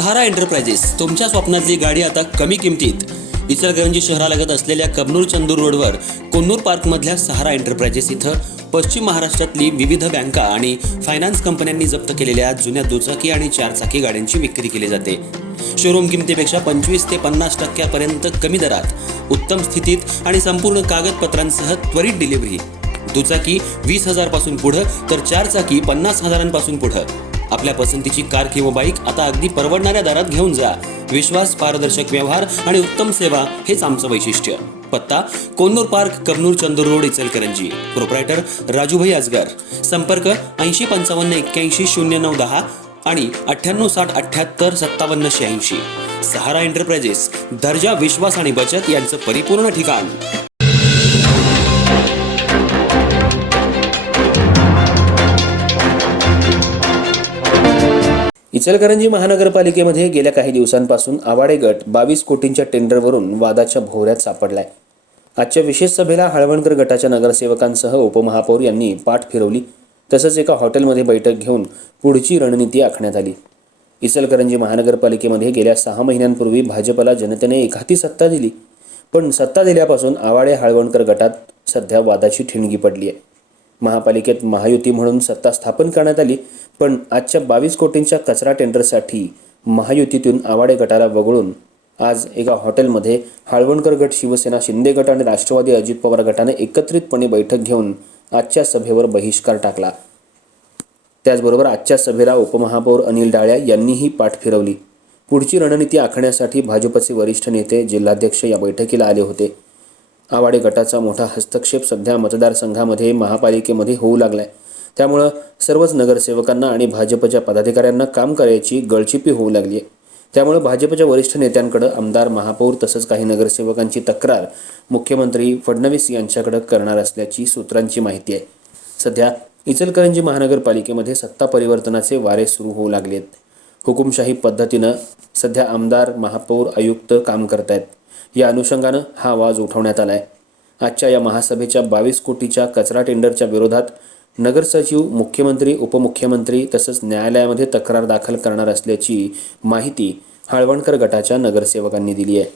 सहारा enterprises तुमच्या स्वप्नातली गाडी आता कमी किमतीत। इचलकरंजी शहरालगत असलेल्या कबनूर चंदूर रोडवर कोन्नूर पार्कमधल्या सहारा एंटरप्राइजेस इथं पश्चिम महाराष्ट्रातली विविध बँका आणि फायनान्स कंपन्यांनी जप्त केलेल्या जुन्या दुचाकी आणि चारचाकी गाड्यांची विक्री केली जाते। शोरूम किमतीपेक्षा 25 ते 50% कमी दरात, उत्तम स्थितीत आणि संपूर्ण कागदपत्रांसह त्वरित डिलिव्हरी। दुचाकी 20,000 पासून पुढे तर चारचाकी 50,000 पासून पुढे। आपल्या पसंतीची कार किंवा बाईक आता अगदी परवडणाऱ्या दरात घेऊन जा। विश्वास, पारदर्शक व्यवहार आणि उत्तम सेवा हेच आमचं वैशिष्ट्य। पत्ता Konnur park, Kabnur Chandur road, Ichalkaranji. Proprietor Rajubhai Ajgar. संपर्क 8055810910 आणि 9860785786। सहारा एंटरप्राइजेस, दर्जा, विश्वास आणि बचत यांचं परिपूर्ण ठिकाण। इचलकरंजी महानगरपालिकेमध्ये गेल्या काही दिवसांपासून आवाडे गट 22 कोटींच्या टेंडरवरून वादाच्या भोवऱ्यात सापडलाय। आजच्या विशेष सभेला हळवणकर गटाच्या नगरसेवकांसह उपमहापौर यांनी पाठ फिरवली। तसंच एका हॉटेलमध्ये बैठक घेऊन पुढची रणनीती आखण्यात आली। इचलकरंजी महानगरपालिकेमध्ये गेल्या 6 महिन्यांपूर्वी भाजपला जनतेने एकहाती सत्ता दिली, पण सत्ता दिल्यापासून आवाडे हळवणकर गटात सध्या वादाची ठिणगी पडली आहे। महापालिकेत महायुती म्हणून सत्ता स्थापन करण्यात आली, पण आजच्या 22 कोटींच्या कचरा टेंडरसाठी महायुतीतून आवाडे गटाला वगळून आज एका हॉटेलमध्ये हळवणकर गट, शिवसेना, शिंदे गट आणि राष्ट्रवादी अजित पवार गटाने एकत्रितपणे बैठक घेऊन आजच्या सभेवर बहिष्कार टाकला। त्याचबरोबर आजच्या सभेला उपमहापौर अनिल डाळ्या यांनीही पाठ फिरवली। पुढची रणनीती आखण्यासाठी भाजपचे वरिष्ठ नेते, जिल्हाध्यक्ष या बैठकीला आले होते। आवाडे गटाचा मोठा हस्तक्षेप सध्या मतदारसंघामध्ये, महापालिकेमध्ये होऊ लागलाय। त्यामुळे सर्वच नगरसेवकांना आणि भाजपच्या पदाधिकाऱ्यांना काम करायची गळचिपी होऊ लागली आहे। त्यामुळे भाजपच्या वरिष्ठ नेत्यांकडे आमदार, महापौर तसंच काही नगरसेवकांची तक्रार मुख्यमंत्री फडणवीस यांच्याकडे करणार असल्याची सूत्रांची माहिती आहे। सध्या इचलकरंजी महानगरपालिकेमध्ये सत्ता परिवर्तनाचे वारे सुरू होऊ लागले आहेत। हुकुमशाही पद्धतीनं सध्या आमदार, महापौर, आयुक्त काम करतायत। या अनुषंगानं हा आवाज उठवण्यात आलाय। आजच्या या महासभेच्या 22 कोटीच्या कचरा टेंडरच्या विरोधात नगरसचिव, मुख्यमंत्री, उपमुख्यमंत्री तसंच न्यायालयामध्ये तक्रार दाखल करणार असल्याची माहिती हळवणकर गटाच्या नगरसेवकांनी दिली आहे।